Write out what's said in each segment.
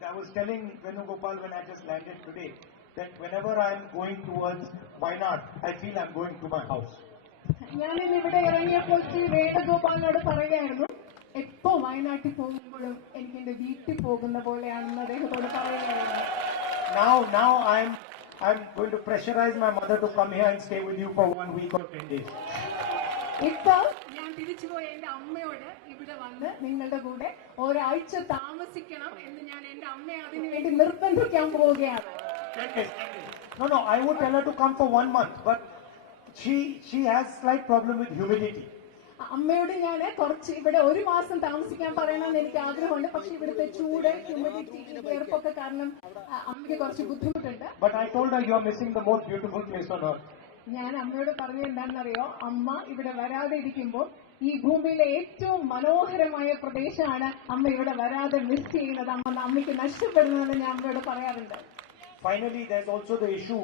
I was telling Venugopal when I just landed today that whenever I am going towards Wayanad, I feel I'm going to my house. ഞാനിന്ന് ഇവിടെ ഇറങ്ങിയപ്പോൾ ശ്രീ വേണുഗോപാലിനോട് പറയുകയായിരുന്നു എപ്പോ വയനാട്ടിൽ പോകുമ്പോഴും എനിക്ക് എന്റെ വീട്ടിൽ പോകുന്ന പോലെയാണെന്ന് അദ്ദേഹത്തോട് പറയുകയായിരുന്നു Now, now I'm, I'm going to pressurize my mother to come here and stay with you for one week or ten days. ഇപ്പൊ ഞാൻ തിരിച്ചുപോയി എന്റെ അമ്മയോട് ഇവിടെ വന്ന് നിങ്ങളുടെ കൂടെ ഒരാഴ്ച താമസിക്കണം എന്ന് ഞാൻ എന്റെ അമ്മയെ അതിനു വേണ്ടി നിർബന്ധിക്കാൻ പോവുകയാണ് Ten days, ten days. No, no, I would tell her to come for one month, but she, she has slight problem with humidity. അമ്മയോട് ഞാൻ കുറച്ച് ഇവിടെ ഒരു മാസം താമസിക്കാൻ പറയണമെന്ന് എനിക്ക് ആഗ്രഹമുണ്ട് പക്ഷെ ഇവിടുത്തെ ചൂട് ഹ്യൂമിഡിറ്റി വേർപ്പൊക്കെ കാരണം ആ, അമ്മയ്ക്ക് കുറച്ച് ബുദ്ധിമുട്ടുണ്ട് But I told her you are missing the most beautiful place on earth. ഞാൻ അമ്മയോട് പറഞ്ഞത് എന്താണെന്നറിയോ അമ്മ ഇവിടെ വരാതെ ഇരിക്കുമ്പോൾ ഈ ഭൂമിയിലെ ഏറ്റവും മനോഹരമായ പ്രദേശമാണ് അമ്മ ഇവിടെ വരാതെ മിസ് ചെയ്യുന്നത് അമ്മ അമ്മയ്ക്ക് നഷ്ടപ്പെടുന്നതെന്ന് ഞാൻ അമ്മയോട് പറയാറുണ്ട് finally also the issue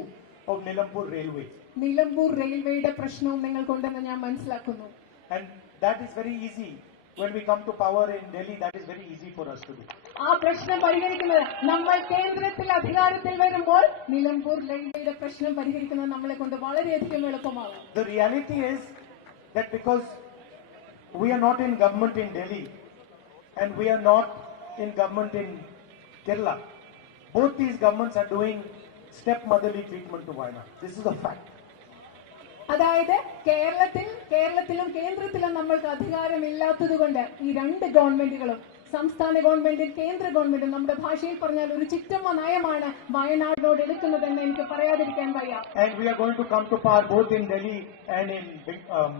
of Nilambur railway. Nilambur റെയിൽവേയുടെ പ്രശ്നവും നിങ്ങൾക്കുണ്ടെന്ന് ഞാൻ മനസ്സിലാക്കുന്നു and that is very easy. When we come to power in Delhi, that is very easy for us to do. ആ പ്രശ്നം പരിഹരിക്കുന്നത് നമ്മൾ കേന്ദ്രത്തിൽ അധികാരത്തിൽ വരുമ്പോൾ നിലമ്പൂർ റെയിൽവേയുടെ പ്രശ്നം പരിഹരിക്കുന്നത് നമ്മളെ കൊണ്ട് വളരെയധികം എളുപ്പമാകും The reality is that because we are not in government in Delhi and we are not in government in Kerala, both these governments are doing stepmotherly treatment to Wayanad. This is a fact. അതായത് കേരളത്തിൽ കേരളത്തിലും കേന്ദ്രത്തിലും നമ്മൾക്ക് അധികാരമില്ലാത്തത് കൊണ്ട് ഈ രണ്ട് ഗവൺമെന്റുകളും സംസ്ഥാന ഗവൺമെന്റും കേന്ദ്ര ഗവൺമെന്റും നമ്മുടെ ഭാഷയിൽ പറഞ്ഞാൽ ഒരു ചിറ്റമ്മ നയമാണ് വയനാടിനോട് എടുക്കുന്നതെന്ന് എനിക്ക് പറയാതിരിക്കാൻ വയ്യ. Um,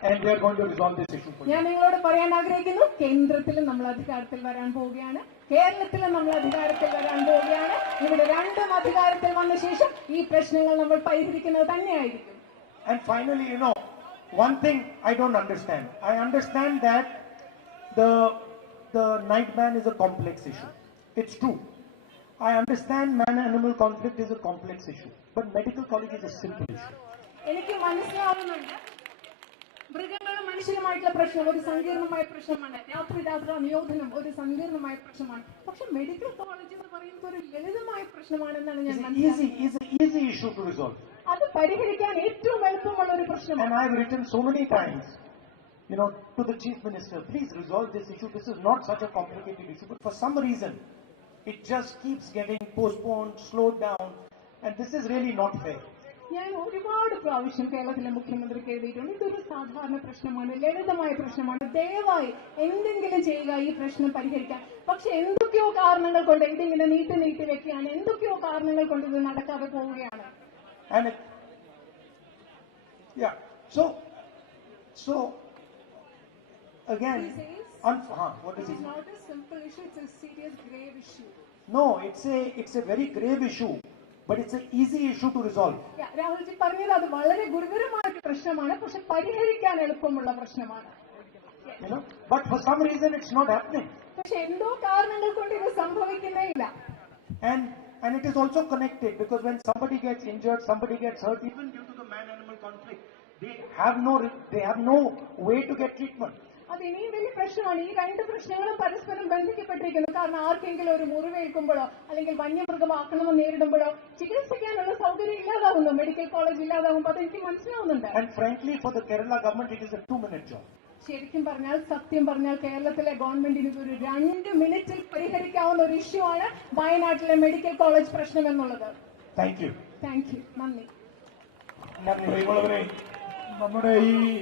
uh, Kerala and we are going to resolve this issue for you. ഞാൻ നിങ്ങളോട് പറയാൻ ആഗ്രഹിക്കുന്നു കേന്ദ്രത്തിലും നമ്മൾ അധികാരത്തിൽ വരാൻ പോവുകയാണ് കേരളത്തിലും നമ്മൾ അധികാരത്തിൽ വരാൻ പോവുകയാണ് ഇവിടെ രണ്ടും അധികാരത്തിൽ വന്ന ശേഷം ഈ പ്രശ്നങ്ങൾ നമ്മൾ പരിഹരിക്കുന്നത് തന്നെയായിരിക്കും And finally, you know, one thing I don't understand. I understand that the the night ban is a complex issue. It's true. I understand man-animal conflict is a complex issue, but medical college is a simple issue. എനിക്ക് മനസ്സിലാവുന്നുണ്ട് മൃഗങ്ങളും മനുഷ്യരുമായിട്ടുള്ള പ്രശ്നം ഒരു സങ്കീർണമായ പ്രശ്നമാണ് രാത്രി രാത്രി നിയോജനം ഒരു സങ്കീർണമായ പ്രശ്നമാണ് പക്ഷെ മെഡിക്കൽ കോളേജ് എന്ന് പറയുന്നത് ഒരു ലളിതമായ പ്രശ്നമാണെന്നാണ് ഞാൻ മനസ്സിലാക്കുന്നത്. അത് പരിഹരിക്കാൻ ഏറ്റവും എളുപ്പമുള്ള ഒരു പ്രശ്നമാണ് you know, to the chief minister, please resolve this issue. This is not such a complicated issue, but for some reason, it just keeps getting postponed, slowed down, and this is really not fair. ഞാൻ ഒരുപാട് പ്രാവശ്യം കേരളത്തിലെ മുഖ്യമന്ത്രിക്ക് എഴുതിയിട്ടുണ്ട്. ഇതൊരു സാധാരണ പ്രശ്നമാണ് ലളിതമായ പ്രശ്നമാണ്. ദയവായി എന്തെങ്കിലും ചെയ്യുക ഈ പ്രശ്നം പരിഹരിക്കാൻ. പക്ഷെ എന്തൊക്കെയോ കാരണങ്ങൾ കൊണ്ട് ഇതിങ്ങനെ നീട്ടി നീട്ടി വെക്കുകയാണ്. എന്തൊക്കെയോ കാരണങ്ങൾ കൊണ്ട് ഇത് നടക്കാതെ പോവുകയാണ്. And it, yeah, so, so, again, He says- un- huh, what It is is it? not a simple issue, it's a serious grave issue. No, it's a, it's a very grave issue, but it's an easy issue to resolve. Yeah, Rahulji പറഞ്ഞത് അത് വളരെ ഗുരുതരമായ ഒരു പ്രശ്നമാണ് പക്ഷെ പരിഹരിക്കാൻ എളുപ്പമുള്ള പ്രശ്നമാണ് You know, but for some reason it's not happening. പക്ഷെ എന്തോ കാരണങ്ങൾ കൊണ്ട് ഇത് സംഭവിക്കുന്നേ ഇല്ല And and it is also connected because when somebody gets injured, somebody gets hurt, even due to the man-animal conflict, they have no re- they have no way to get treatment. അത് ഇനിയും വലിയ പ്രശ്നമാണ്. ഈ രണ്ട് പ്രശ്നങ്ങളും പരസ്പരം ബന്ധിക്കപ്പെട്ടിരിക്കുന്നു. കാരണം ആർക്കെങ്കിലും ഒരു മുറിവേൽക്കുമ്പോഴോ അല്ലെങ്കിൽ വന്യമൃഗം ആക്രമണം നേരിടുമ്പോഴോ ചികിത്സിക്കാനുള്ള സൗകര്യം ഇല്ലാതാവുന്നു. മെഡിക്കൽ കോളേജ് ഇല്ലാതാവുമ്പോൾ അതെനിക്ക് മനസ്സിലാവുന്നുണ്ട്. And frankly, for the Kerala government, it is a two-minute job. ശരിക്കും പറഞ്ഞാൽ സത്യം പറഞ്ഞാൽ കേരളത്തിലെ ഗവൺമെന്റിന് ഇതൊരു രണ്ട് മിനിറ്റിൽ പരിഹരിക്കാവുന്ന ഒരു ഇഷ്യൂ ആണ് വയനാട്ടിലെ മെഡിക്കൽ കോളേജ് പ്രശ്നം എന്നുള്ളത്. താങ്ക് യു താങ്ക് യു നന്ദി നന്ദി. നമ്മുടെ ഈ